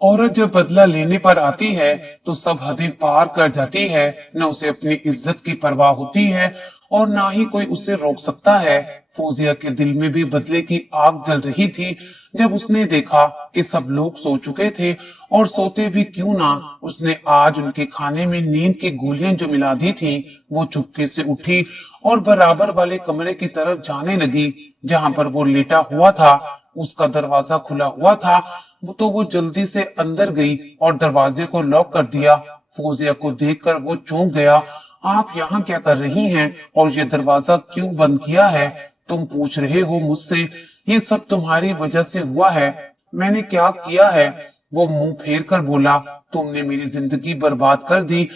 औरत जब बदला लेने पर आती है तो सब हदें पार कर जाती है। न उसे अपनी इज्जत की परवाह होती है और ना ही कोई उसे रोक सकता है। फौजिया के दिल में भी बदले की आग जल रही थी। जब उसने देखा कि सब लोग सो चुके थे और सोते भी क्यों ना, उसने आज उनके खाने में नींद की गोलियां जो मिला दी थी, वो चुपके से उठी और बराबर वाले कमरे की तरफ जाने लगी जहां पर वो लेटा हुआ था। उसका दरवाजा खुला हुआ था, तो वो जल्दी से अंदर गई और दरवाजे को लॉक कर दिया। फौजिया को देखकर वो चौंक गया। आप यहाँ क्या कर रही हैं और ये दरवाजा क्यों बंद किया है? तुम पूछ रहे हो मुझसे? ये सब तुम्हारी वजह से हुआ है। मैंने क्या किया है? वो मुंह फेर कर बोला, तुमने मेरी जिंदगी बर्बाद कर दी।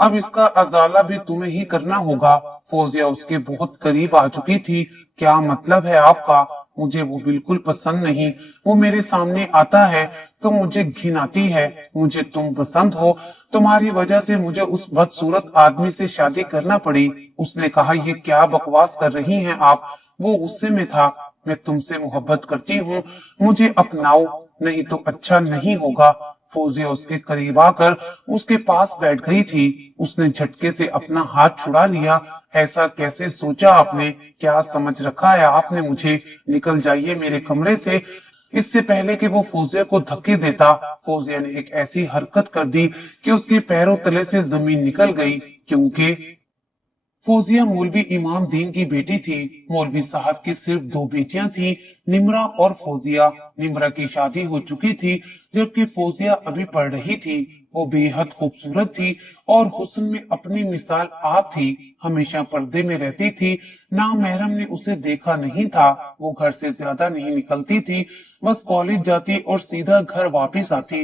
अब इसका अजाला भी तुम्हें ही करना होगा। फौजिया उसके बहुत करीब आ चुकी थी। क्या मतलब है आपका? मुझे वो बिल्कुल पसंद नहीं। वो मेरे सामने आता है तो मुझे घिन आती है। मुझे तुम पसंद हो। तुम्हारी वजह से मुझे उस बदसूरत आदमी से शादी करना पड़ी। उसने कहा, ये क्या बकवास कर रही हैं आप? वो गुस्से में था। मैं तुमसे मोहब्बत करती हूँ, मुझे अपनाओ, नहीं तो अच्छा नहीं होगा। फौजिया उसके करीब आकर उसके पास बैठ गई थी। उसने झटके से अपना हाथ छुड़ा लिया। ऐसा कैसे सोचा आपने? क्या समझ रखा है आपने मुझे? निकल जाइए मेरे कमरे से। इससे पहले कि वो फौजिया को धक्के देता, फौजिया ने एक ऐसी हरकत कर दी कि उसके पैरों तले से जमीन निकल गई। क्योंकि फौजिया मौलवी इमाम दीन की बेटी थी। मौलवी साहब की सिर्फ दो बेटियां थी, निमरा और फौजिया। निमरा की शादी हो चुकी थी जबकि फौजिया अभी पढ़ रही थी। वो बेहद खूबसूरत थी और हुस्न में अपनी मिसाल आप थी। हमेशा पर्दे में रहती थी। ना महरम ने उसे देखा नहीं था। वो घर से ज्यादा नहीं निकलती थी, बस कॉलेज जाती और सीधा घर वापस आती।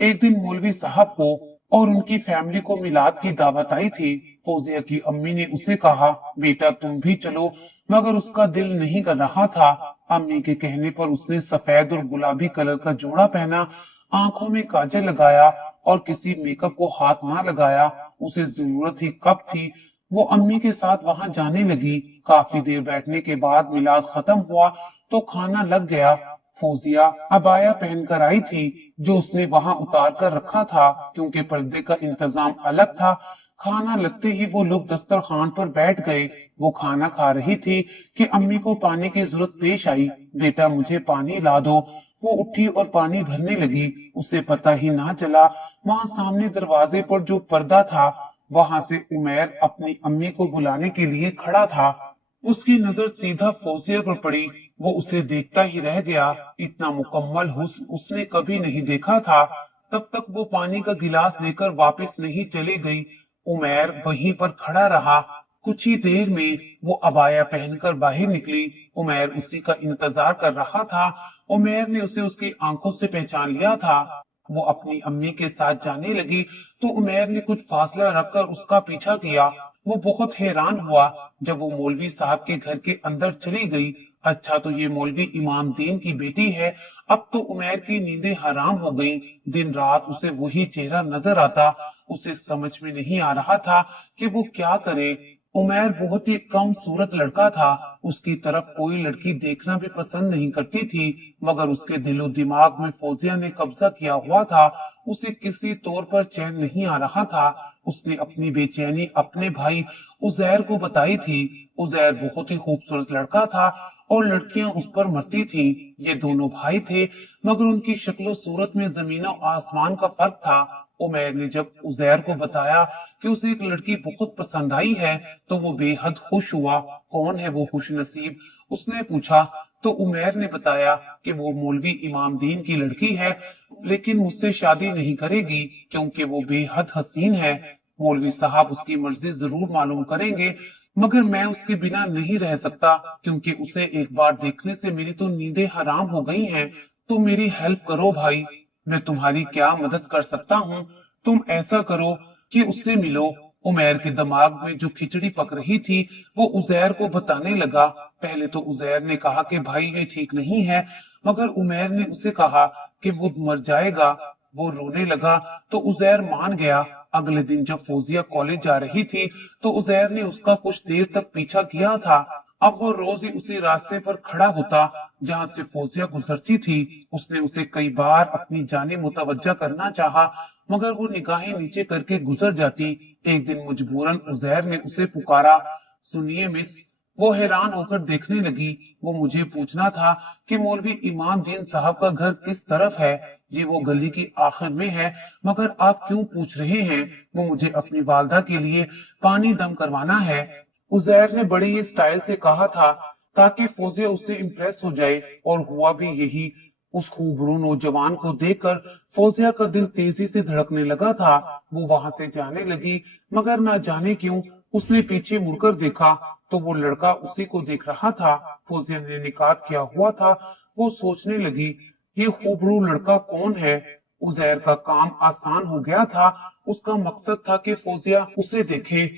एक दिन मौलवी साहब को और उनकी फैमिली को मिलाद की दावत आई थी। फौजिया की अम्मी ने उसे कहा, बेटा तुम भी चलो, मगर उसका दिल नहीं कर रहा था। अम्मी के कहने पर उसने सफेद और गुलाबी कलर का जोड़ा पहना, आंखों में काजल लगाया और किसी मेकअप को हाथ ना लगाया। उसे जरूरत ही कब थी? वो अम्मी के साथ वहां जाने लगी। काफी देर बैठने के बाद मिलाद खत्म हुआ तो खाना लग गया। फौजिया अबाया पहनकर आई थी जो उसने वहां उतार कर रखा था, क्योंकि पर्दे का इंतजाम अलग था। खाना लगते ही वो लोग दस्तरखान पर बैठ गए। वो खाना खा रही थी कि अम्मी को पानी की जरूरत पेश आई। बेटा मुझे पानी ला दो। वो उठी और पानी भरने लगी। उसे पता ही ना चला वहां सामने दरवाजे पर जो पर्दा था, वहां से उमैर अपनी अम्मी को बुलाने के लिए खड़ा था। उसकी नजर सीधा फौजिया पर पड़ी। वो उसे देखता ही रह गया। इतना मुकम्मल हुस्न उसने कभी नहीं देखा था। तब तक वो पानी का गिलास लेकर वापस नहीं चली गई। उमैर वहीं पर खड़ा रहा। कुछ ही देर में वो अबाया पहनकर बाहर निकली। उमैर उसी का इंतजार कर रहा था। उमैर ने उसे उसकी आंखों से पहचान लिया था। वो अपनी अम्मी के साथ जाने लगी तो उमैर ने कुछ फासला रखकर उसका पीछा किया। वो बहुत हैरान हुआ जब वो मौलवी साहब के घर के अंदर चली गई। अच्छा, तो ये मौलवी इमाम दीन की बेटी है। अब तो उमैर की नींदें हराम हो गईं। दिन रात उसे वही चेहरा नजर आता। उसे समझ में नहीं आ रहा था कि वो क्या करे। उमैर बहुत ही कम सूरत लड़का था। उसकी तरफ कोई लड़की देखना भी पसंद नहीं करती थी, मगर उसके दिलो दिमाग में फौजिया ने कब्जा किया हुआ था। उसे किसी तौर पर चैन नहीं आ रहा था। उसने अपनी बेचैनी अपने भाई उजैर को बताई थी। उजैर बहुत ही खूबसूरत लड़का था और लड़कियां उस पर मरती थी। ये दोनों भाई थे, मगर उनकी शक्लो सूरत में जमीन और आसमान का फर्क था। उमैर ने जब उजैर को बताया कि उसे एक लड़की बहुत पसंद आई है तो वो बेहद खुश हुआ। कौन है वो खुश नसीब? उसने पूछा तो उमैर ने बताया कि वो मौलवी इमाम दीन की लड़की है, लेकिन मुझसे शादी नहीं करेगी क्योंकि वो बेहद हसीन है। मौलवी साहब उसकी मर्जी जरूर मालूम करेंगे, मगर मैं उसके बिना नहीं रह सकता क्योंकि उसे एक बार देखने से मेरी तो नींदें हराम हो गई हैं। तो मेरी हेल्प करो भाई। मैं तुम्हारी क्या मदद कर सकता हूँ? तुम ऐसा करो कि उससे मिलो। उमैर के दिमाग में जो खिचड़ी पक रही थी वो उजैर को बताने लगा। पहले तो उजैर ने कहा कि भाई ये ठीक नहीं है, मगर उमैर ने उसे कहा कि वो मर जाएगा। वो रोने लगा तो उजैर मान गया। अगले दिन जब फौजिया कॉलेज जा रही थी तो उजैर ने उसका कुछ देर तक पीछा किया था। अब वो रोज ही उसी रास्ते पर खड़ा होता जहां से फौजिया गुजरती थी। उसने उसे कई बार अपनी जानिब मुतवज्जा करना चाहा, मगर वो निगाहें नीचे करके गुजर जाती। एक दिन मजबूरन उजैर ने उसे पुकारा, सुनिए मिस। वो हैरान होकर देखने लगी। वो मुझे पूछना था कि मौलवी इमाम दीन साहब का घर किस तरफ है। ये वो गली की आखिर में है, मगर आप क्यों पूछ रहे हैं? वो मुझे अपनी वालदा के लिए पानी दम करवाना है। उजैर ने बड़े ही स्टाइल से कहा था ताकि फौजिया उससे इम्प्रेस हो जाए, और हुआ भी यही। उस खूबरू नौजवान को देखकर फौजिया का दिल तेजी से धड़कने लगा था। वो वहां से जाने लगी, मगर ना जाने क्यों उसने पीछे मुड़कर देखा तो वो लड़का उसी को देख रहा था। फौजिया ने निकात किया हुआ था। वो सोचने लगी, ये खूबरू लड़का कौन है? उजैर का काम आसान हो गया था। उसका मकसद था कि फौजिया उसे देखे,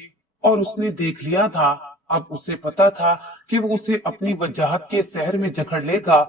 और उसने देख लिया था। अब उसे पता था कि वो उसे अपनी वजाहत के शहर में जकड़ लेगा।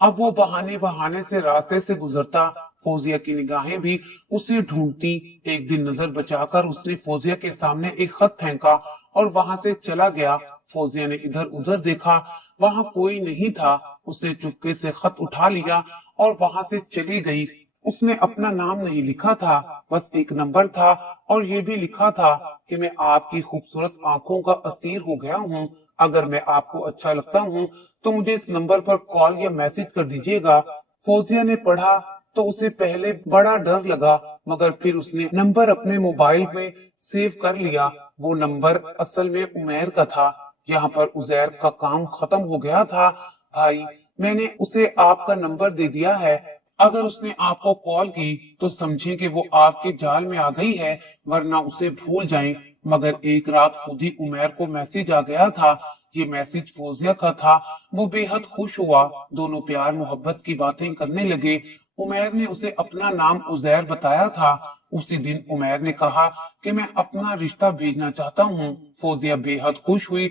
अब वो बहाने बहाने से रास्ते से गुजरता। फौजिया की निगाहें भी उसे ढूंढती। एक दिन नजर बचाकर उसने फौजिया के सामने एक खत फेंका और वहां से चला गया। फौजिया ने इधर उधर देखा, वहां कोई नहीं था। उसने चुपके से खत उठा लिया और वहां से चली गई। उसने अपना नाम नहीं लिखा था, बस एक नंबर था, और ये भी लिखा था कि मैं आपकी खूबसूरत आंखों का असीर हो गया हूँ। अगर मैं आपको अच्छा लगता हूँ तो मुझे इस नंबर पर कॉल या मैसेज कर दीजिएगा। फौजिया ने पढ़ा तो उसे पहले बड़ा डर लगा, मगर फिर उसने नंबर अपने मोबाइल में सेव कर लिया। वो नंबर असल में उमैर का था। यहाँ पर उजैर का काम खत्म हो गया था। भाई, मैंने उसे आपका नंबर दे दिया है। अगर उसने आपको कॉल की तो समझें कि वो आपके जाल में आ गई है, वरना उसे भूल जाएं। मगर एक रात खुद ही उमैर को मैसेज आ गया था। ये मैसेज फौजिया का था। वो बेहद खुश हुआ। दोनों प्यार मोहब्बत की बातें करने लगे। उमैर ने उसे अपना नाम उजैर बताया था। उसी दिन उमैर ने कहा कि मैं अपना रिश्ता भेजना चाहता हूँ। फौजिया बेहद खुश हुई।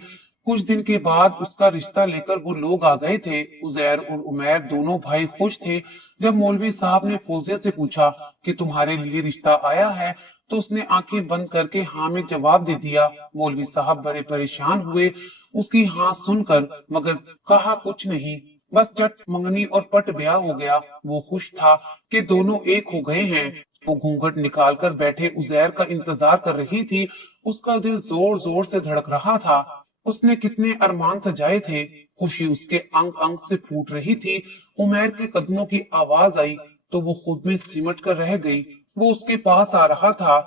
कुछ दिन के बाद उसका रिश्ता लेकर वो लोग आ गए थे। उजैर और उमैर दोनों भाई खुश थे। जब मौलवी साहब ने फौजिया से पूछा कि तुम्हारे लिए रिश्ता आया है, तो उसने आंखें बंद करके हाँ में जवाब दे दिया। मौलवी साहब बड़े परेशान हुए उसकी हाँ सुनकर, मगर कहा कुछ नहीं। बस चट मंगनी और पट ब्याह हो गया। वो खुश था कि दोनों एक हो गए हैं। वो घूंघट निकालकर बैठे उजैर का इंतजार कर रही थी। उसका दिल जोर जोर से धड़क रहा था। उसने कितने अरमान सजाए थे। खुशी उसके अंग अंग से फूट रही थी। उमैर के कदमों की आवाज आई तो वो खुद में सिमट कर रह गई। वो उसके पास आ रहा था।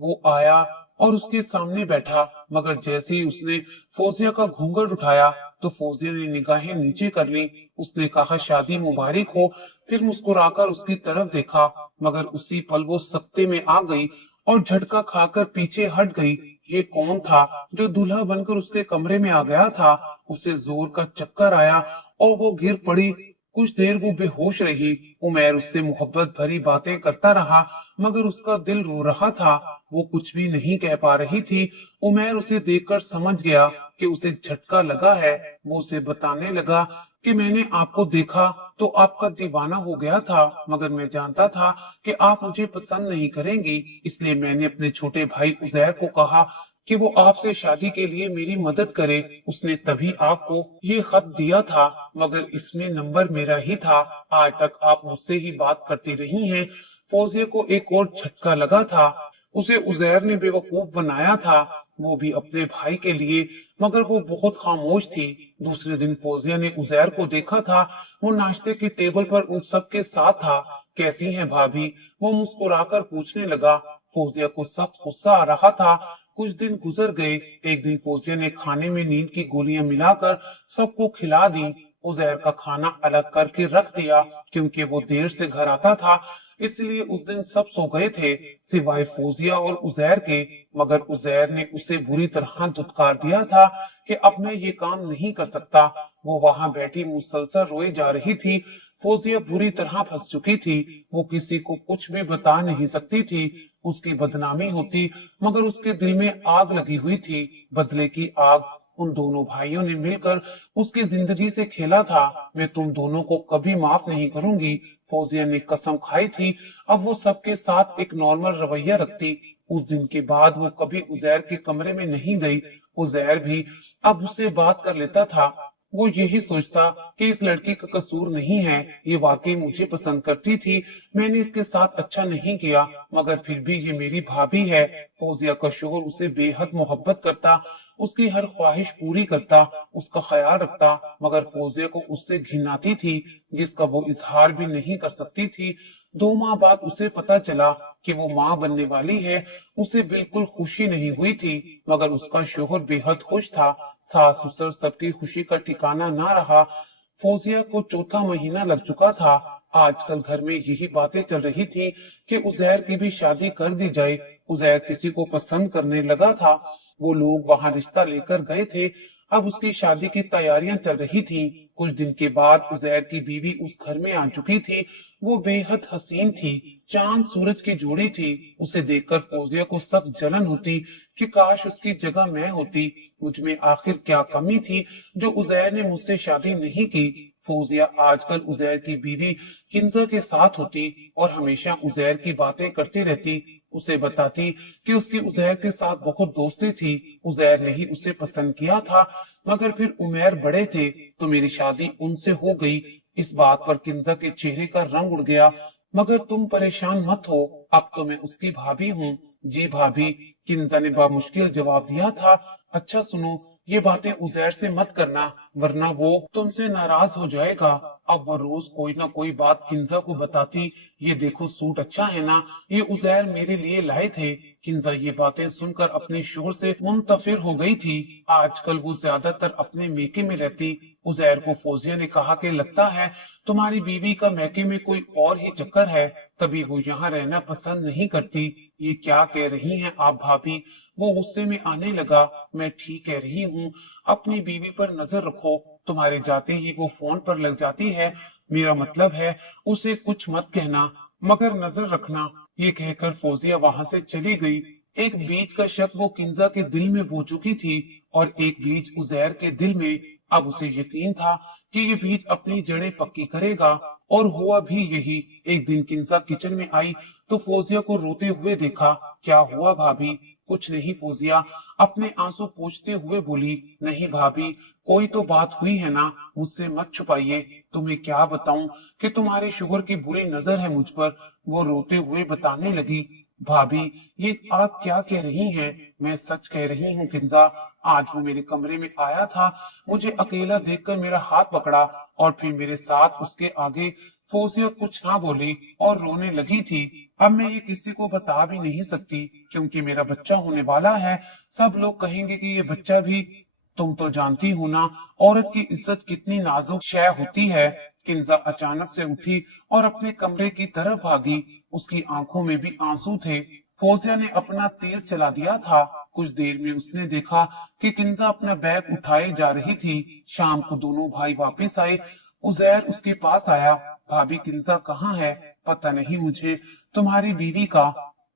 वो आया और उसके सामने बैठा, मगर जैसे ही उसने फौजिया का घूंघट उठाया तो फौजिया ने निगाहें नीचे कर ली। उसने कहा, शादी मुबारक हो। फिर मुस्कुराकर उसकी तरफ देखा, मगर उसी पल वो सख्ते में आ गई और झटका खाकर पीछे हट गई। ये कौन था जो दूल्हा बनकर उसके कमरे में आ गया था? उसे जोर का चक्कर आया और वो गिर पड़ी। कुछ देर वो बेहोश रही। उमैर उससे मोहब्बत भरी बातें करता रहा, मगर उसका दिल रो रहा था। वो कुछ भी नहीं कह पा रही थी। उमैर उसे देखकर समझ गया कि उसे झटका लगा है। वो उसे बताने लगा कि मैंने आपको देखा तो आपका दीवाना हो गया था, मगर मैं जानता था कि आप मुझे पसंद नहीं करेंगी, इसलिए मैंने अपने छोटे भाई उजैर को कहा कि वो आपसे शादी के लिए मेरी मदद करे। उसने तभी आपको ये खत दिया था, मगर इसमें नंबर मेरा ही था। आज तक आप मुझसे ही बात करती रही हैं। फौजिया को एक और झटका लगा था। उसे उजैर ने बेवकूफ बनाया था, वो भी अपने भाई के लिए, मगर वो बहुत खामोश थी। दूसरे दिन फौजिया ने उजैर को देखा था। वो नाश्ते की टेबल पर उन सब के साथ था। कैसी हैं भाभी? वो मुस्कुराकर पूछने लगा। फौजिया को सख्त गुस्सा आ रहा था। कुछ दिन गुजर गए। एक दिन फौजिया ने खाने में नींद की गोलियां मिलाकर सबको खिला दी। उजैर का खाना अलग करके रख दिया, क्योंकि वो देर से घर आता था, इसलिए उस दिन सब सो गए थे सिवाय फौजिया और उजैर के। मगर उजैर ने उसे बुरी तरह धुतकार दिया था कि अब मैं ये काम नहीं कर सकता। वो वहां बैठी मुसलसल रोए जा रही थी। फौजिया बुरी तरह फंस चुकी थी। वो किसी को कुछ भी बता नहीं सकती थी। उसकी बदनामी होती, मगर उसके दिल में आग लगी हुई थी, बदले की आग। उन दोनों भाइयों ने मिलकर उसकी जिंदगी से खेला था। मैं तुम दोनों को कभी माफ नहीं करूंगी। फौजिया ने कसम खाई थी अब वो सबके साथ एक नॉर्मल रवैया रखती। उस दिन के बाद वो कभी उजैर के कमरे में नहीं गई। उजैर भी अब उससे बात कर लेता था। वो यही सोचता कि इस लड़की का कसूर नहीं है, ये वाकई मुझे पसंद करती थी, मैंने इसके साथ अच्छा नहीं किया, मगर फिर भी ये मेरी भाभी है। फौजिया का शोहर उसे बेहद मोहब्बत करता, उसकी हर ख्वाहिश पूरी करता, उसका ख्याल रखता, मगर फौजिया को उससे घिन आती थी, जिसका वो इजहार भी नहीं कर सकती थी। 2 माह बाद उसे पता चला कि वो माँ बनने वाली है। उसे बिल्कुल खुशी नहीं हुई थी, मगर उसका शोहर बेहद खुश था। सास ससुर सबकी खुशी का ठिकाना ना रहा। फौजिया को चौथा महीना लग चुका था। आजकल घर में यही बातें चल रही थी कि उजैर की भी शादी कर दी जाए। उजैर किसी को पसंद करने लगा था। वो लोग वहां रिश्ता लेकर गए थे। अब उसकी शादी की तैयारियां चल रही थी। कुछ दिन के बाद उजैर की बीवी उस घर में आ चुकी थी। वो बेहद हसीन थी, चांद सूरज की जोड़ी थी। उसे देखकर फौजिया को सख्त जलन होती कि काश उसकी जगह मैं होती। मुझ में आखिर क्या कमी थी जो उजैर ने मुझसे शादी नहीं की। फौजिया आजकल उजैर की बीवी किंजा के साथ होती और हमेशा उजैर की बातें करती रहती। उसे बताती कि उसकी उजैर के साथ बहुत दोस्ती थी, उजैर ने ही उसे पसंद किया था, मगर फिर उमैर बड़े थे तो मेरी शादी उनसे हो गई। इस बात पर किंजा के चेहरे का रंग उड़ गया। मगर तुम परेशान मत हो, अब तो मैं उसकी भाभी हूँ। जी भाभी, किंजा ने बामुश्किल जवाब दिया था। अच्छा सुनो, ये बातें उजैर से मत करना, वरना वो तुमसे नाराज हो जाएगा। अब वो रोज कोई ना कोई बात किंजा को बताती। ये देखो सूट अच्छा है ना, ये उजैर मेरे लिए लाए थे। किंजा ये बातें सुनकर अपने शोहर से मुंतफिर हो गई थी। आजकल वो ज्यादातर अपने मेके में रहती। उजैर को फौजिया ने कहा कि लगता है तुम्हारी बीवी का मैके में कोई और ही चक्कर है, तभी वो यहाँ रहना पसंद नहीं करती। ये क्या कह रही हैं आप भाभी? वो गुस्से में आने लगा। मैं ठीक कह रही हूँ, अपनी बीवी पर नजर रखो, तुम्हारे जाते ही वो फोन पर लग जाती है। मेरा मतलब है उसे कुछ मत कहना, मगर नजर रखना। ये कहकर फौजिया वहां से चली गई। एक बीज का शक वो किंजा के दिल में बो चुकी थी और एक बीज उजैर के दिल में। अब उसे यकीन था कि ये बीज अपनी जड़ें पक्की करेगा, और हुआ भी यही। एक दिन किंजा किचन में आई तो फौजिया को रोते हुए देखा। क्या हुआ भाभी? कुछ नहीं फौजिया, अपने आंसू पोंछते हुए बोली। नहीं भाभी, कोई तो बात हुई है ना, मुझसे मत छुपाइए। तुम्हें क्या बताऊं कि तुम्हारे शोहर की बुरी नजर है मुझ पर। वो रोते हुए बताने लगी। भाभी, ये आप क्या कह रही हैं? मैं सच कह रही हूँ किंजा। आज वो मेरे कमरे में आया था, मुझे अकेला देखकर मेरा हाथ पकड़ा और फिर मेरे साथ उसके आगे। फौजिया कुछ ना बोली और रोने लगी थी। अब मैं ये किसी को बता भी नहीं सकती, क्योंकि मेरा बच्चा होने वाला है। सब लोग कहेंगे कि ये बच्चा भी। तुम तो जानती हो ना, औरत की इज्जत कितनी नाजुक शय होती है। किंजा अचानक से उठी और अपने कमरे की तरफ भागी। उसकी आंखों में भी आंसू थे। फौजिया ने अपना तीर चला दिया था। कुछ देर में उसने देखा कि किंजा अपना बैग उठाए जा रही थी। शाम को दोनों भाई वापस आए। उजैर उसके पास आया। भाभी, किंजा कहाँ है? पता नहीं मुझे, तुम्हारी बीवी का।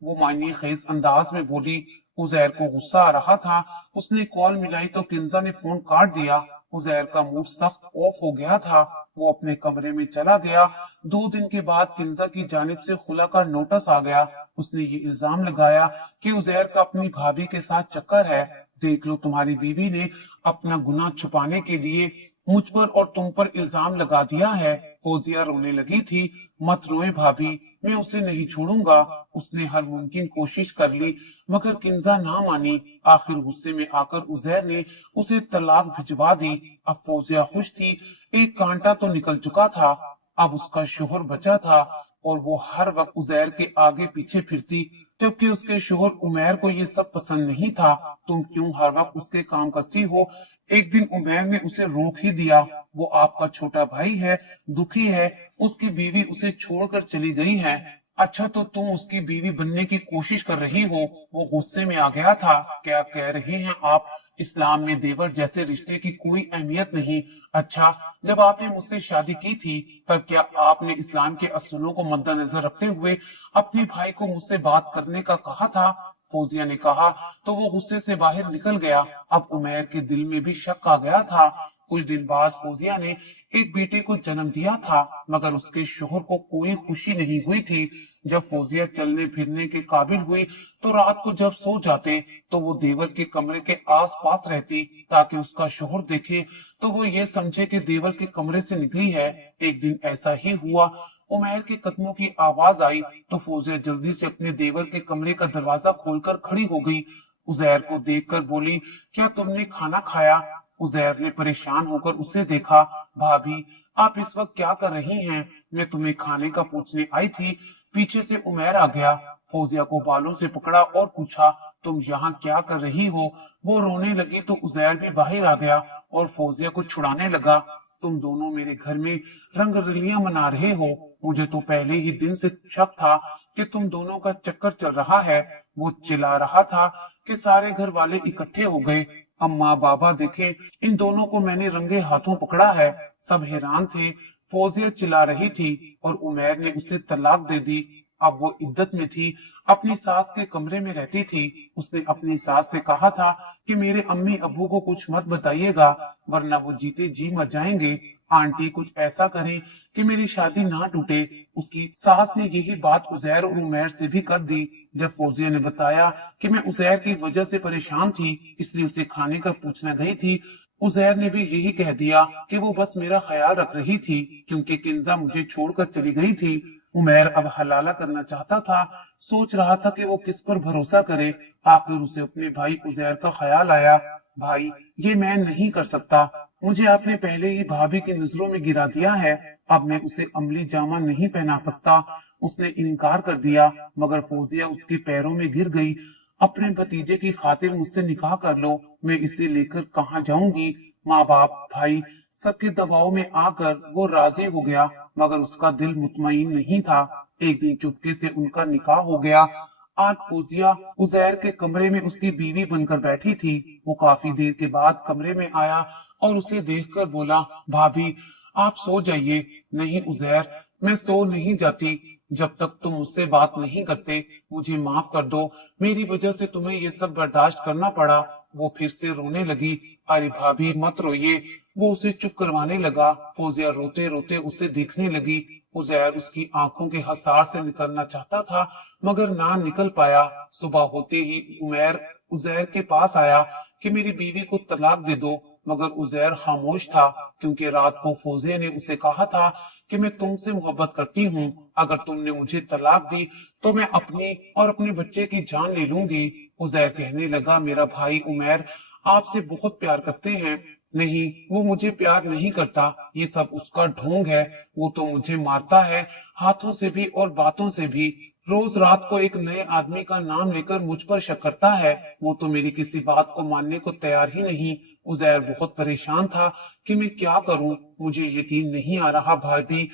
वो मायने खेज अंदाज में बोली। उजैर को गुस्सा आ रहा था। उसने कॉल मिलाई तो किंजा ने फोन काट दिया। उजैर का मूड सख्त ऑफ हो गया था। वो अपने कमरे में चला गया। 2 दिन के बाद किंजा की जानिब से खुला का नोटिस आ गया। उसने ये इल्जाम लगाया कि उजैर का अपनी भाभी के साथ चक्कर है। देख लो, तुम्हारी बीवी ने अपना गुनाह छुपाने के लिए मुझ पर और तुम पर इल्जाम लगा दिया है। फौजिया रोने लगी थी। मत रोए भाभी, मैं उसे नहीं छोड़ूंगा। उसने हर मुमकिन कोशिश कर ली, मगर किंजा ना मानी। आखिर गुस्से में आकर उजैर ने उसे तलाक भिजवा दी। अब फौजिया खुश थी, एक कांटा तो निकल चुका था। अब उसका शोहर बचा था और वो हर वक्त उजैर के आगे पीछे फिरती, जबकि उसके शोहर उमैर को ये सब पसंद नहीं था। तुम क्यों हर वक्त उसके काम करती हो? एक दिन उमैर ने उसे रोक ही दिया। वो आपका छोटा भाई है, दुखी है, उसकी बीवी उसे छोड़कर चली गई है। अच्छा, तो तुम उसकी बीवी बनने की कोशिश कर रही हो? वो गुस्से में आ गया था। क्या कह रहे हैं आप? इस्लाम में देवर जैसे रिश्ते की कोई अहमियत नहीं। अच्छा, जब आपने मुझसे शादी की थी, तब क्या आपने इस्लाम के असूलों को मद्देनजर रखते हुए अपने भाई को मुझसे बात करने का कहा था? फौजिया ने कहा तो वो गुस्से से बाहर निकल गया। अब उमैर के दिल में भी शक आ गया था। कुछ दिन बाद फौजिया ने एक बेटे को जन्म दिया था, मगर उसके शोहर को कोई खुशी नहीं हुई थी। जब फौजिया चलने फिरने के काबिल हुई तो रात को जब सो जाते तो वो देवर के कमरे के आस पास रहती ताकि उसका शोहर देखे तो वो ये समझे कि देवर के कमरे से निकली है। एक दिन ऐसा ही हुआ। उमैर के कदमों की आवाज आई तो फौजिया जल्दी से अपने देवर के कमरे का दरवाजा खोलकर खड़ी हो गई। उजैर को देखकर बोली, क्या तुमने खाना खाया? उजैर ने परेशान होकर उसे देखा। भाभी, आप इस वक्त क्या कर रही हैं? मैं तुम्हें खाने का पूछने आई थी। पीछे से उमैर आ गया, फौजिया को बालों से पकड़ा और पूछा, तुम यहाँ क्या कर रही हो? वो रोने लगी तो उजैर भी बाहर आ गया और फौजिया को छुड़ाने लगा। तुम दोनों मेरे घर में रंग रलियां मना रहे हो। मुझे तो पहले ही दिन से शक था कि तुम दोनों का चक्कर चल रहा है। वो चिल्ला रहा था कि सारे घर वाले इकट्ठे हो गए। अम्मा बाबा देखे, इन दोनों को मैंने रंगे हाथों पकड़ा है। सब हैरान थे। फौजिया चिल्ला रही थी और उमैर ने उसे तलाक दे दी। अब वो इद्दत में थी, अपनी सास के कमरे में रहती थी। उसने अपनी सास से कहा था कि मेरे अम्मी अब्बू को कुछ मत बताइएगा वरना वो जीते जी मर जाएंगे। आंटी कुछ ऐसा करें कि मेरी शादी ना टूटे। उसकी सास ने यही बात उजैर और उमैर से भी कर दी। जब फौजिया ने बताया कि मैं उजैर की वजह से परेशान थी इसलिए उसे खाने का पूछना गई थी, उजैर ने भी यही कह दिया कि वो बस मेरा ख्याल रख रही थी क्योंकि किंजा मुझे छोड़कर चली गई थी। उमैर अब हलाला करना चाहता था, सोच रहा था कि वो किस पर भरोसा करे। आखिर उसे अपने भाई उजैर का ख्याल आया। भाई, ये मैं नहीं कर सकता। मुझे आपने पहले ही भाभी की नजरों में गिरा दिया है। अब मैं उसे अमली जामा नहीं पहना सकता। उसने इनकार कर दिया मगर फौजिया उसके पैरों में गिर गई। अपने भतीजे की खातिर मुझसे निकाह कर लो। मैं इसे लेकर कहाँ जाऊंगी? माँ बाप भाई सबके दबाव में आकर वो राजी हो गया मगर उसका दिल मुतमईन नहीं था। एक दिन चुपके से उनका निकाह हो गया। आज फौजिया उजैर के कमरे में उसकी बीवी बनकर बैठी थी। वो काफी देर के बाद कमरे में आया और उसे देखकर बोला, भाभी आप सो जाइए। नहीं उजैर, मैं सो नहीं जाती जब तक तुम मुझसे बात नहीं करते। मुझे माफ कर दो, मेरी वजह से तुम्हें ये सब बर्दाश्त करना पड़ा। वो फिर से रोने लगी। अरे भाभी मत रोइए। वो उसे चुप करवाने लगा। फौजिया रोते रोते उसे देखने लगी। उजैर उसकी आंखों के हसार से निकलना चाहता था मगर ना निकल पाया। सुबह होते ही उमैर उजैर के पास आया कि मेरी बीवी को तलाक दे दो मगर उजैर खामोश था क्योंकि रात को फौजिया ने उसे कहा था कि मैं तुमसे मोहब्बत करती हूँ। अगर तुमने मुझे तलाक दी तो मैं अपनी और अपने बच्चे की जान ले लूंगी। उजैर कहने लगा, मेरा भाई उमैर आपसे बहुत प्यार करते हैं। नहीं, वो मुझे प्यार नहीं करता। ये सब उसका ढोंग है। वो तो मुझे मारता है, हाथों से भी और बातों से भी। रोज रात को एक नए आदमी का नाम लेकर मुझ पर शक करता है। वो तो मेरी किसी बात को मानने को तैयार ही नहीं। उजैर बहुत परेशान था कि मैं क्या करूं। मुझे यकीन नहीं आ रहा भाभी,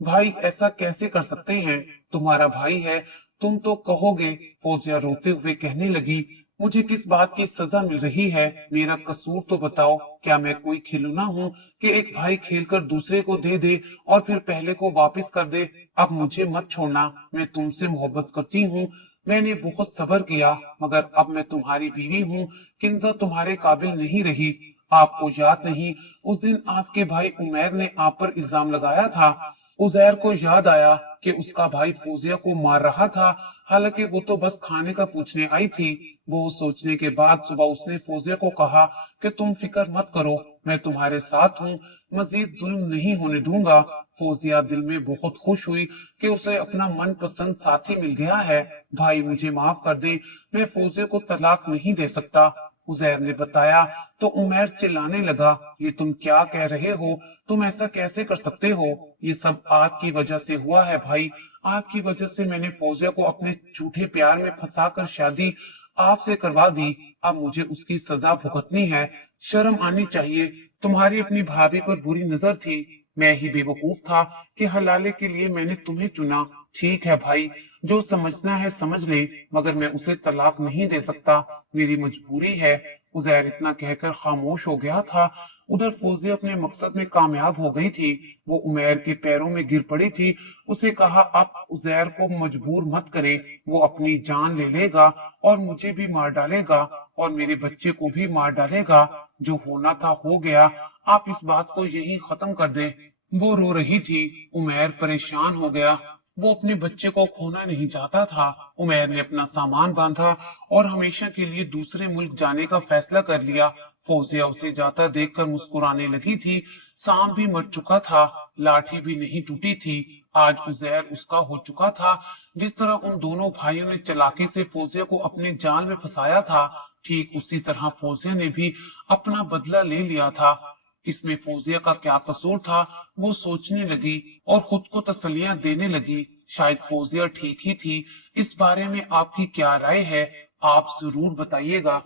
भाई ऐसा कैसे कर सकते हैं? तुम्हारा भाई है, तुम तो कहोगे। फौजिया रोते हुए कहने लगी, मुझे किस बात की सजा मिल रही है? मेरा कसूर तो बताओ। क्या मैं कोई खिलौना हूँ कि एक भाई खेलकर दूसरे को दे दे और फिर पहले को वापस कर दे? अब मुझे मत छोड़ना, मैं तुमसे मोहब्बत करती हूँ। मैंने बहुत सब्र किया मगर अब मैं तुम्हारी बीवी हूँ। किंजा तुम्हारे काबिल नहीं रही। आपको याद नहीं, उस दिन आपके भाई उमैर ने आप पर इल्जाम लगाया था। उजैर को याद आया कि उसका भाई फौजिया को मार रहा था, हालांकि वो तो बस खाने का पूछने आई थी। वो सोचने के बाद सुबह उसने फौजिया को कहा कि तुम फिक्र मत करो, मैं तुम्हारे साथ हूँ, मजीद जुल्म नहीं होने दूंगा। फौजिया दिल में बहुत खुश हुई कि उसे अपना मनपसंद साथी मिल गया है। भाई मुझे माफ कर दे, मैं फौजिया को तलाक नहीं दे सकता। उजैर ने बताया तो उमैर चिल्लाने लगा, ये तुम क्या कह रहे हो? तुम ऐसा कैसे कर सकते हो? ये सब आपकी वजह से हुआ है भाई। आपकी वजह से मैंने फौजिया को अपने झूठे प्यार में फंसाकर शादी आपसे करवा दी। अब मुझे उसकी सजा भुगतनी है। शर्म आनी चाहिए। तुम्हारी अपनी भाभी पर बुरी नजर थी। मैं ही बेवकूफ था कि हलाले के लिए मैंने तुम्हें चुना। ठीक है भाई, जो समझना है समझ ले, मगर मैं उसे तलाक नहीं दे सकता। मेरी मजबूरी है। उजैर इतना कहकर खामोश हो गया था। उधर फौजिया अपने मकसद में कामयाब हो गई थी। वो उमैर के पैरों में गिर पड़ी थी। उसे कहा, आप उजैर को मजबूर मत करे। वो अपनी जान ले लेगा और मुझे भी मार डालेगा और मेरे बच्चे को भी मार डालेगा। जो होना था हो गया। आप इस बात को यही खत्म कर दे। वो रो रही थी। उमैर परेशान हो गया। वो अपने बच्चे को खोना नहीं चाहता था। उमैर ने अपना सामान बांधा और हमेशा के लिए दूसरे मुल्क जाने का फैसला कर लिया। फौजिया उसे जाता देखकर मुस्कुराने लगी थी। सांप भी मर चुका था, लाठी भी नहीं टूटी थी। आज उजैर उसका हो चुका था। जिस तरह उन दोनों भाइयों ने चालाकी से फौजिया को अपने जाल में फंसाया था, ठीक उसी तरह फौजिया ने भी अपना बदला ले लिया था। इसमें फौजिया का क्या कसूर था, वो सोचने लगी और खुद को तसल्लियां देने लगी। शायद फौजिया ठीक ही थी। इस बारे में आपकी क्या राय है, आप जरूर बताइएगा।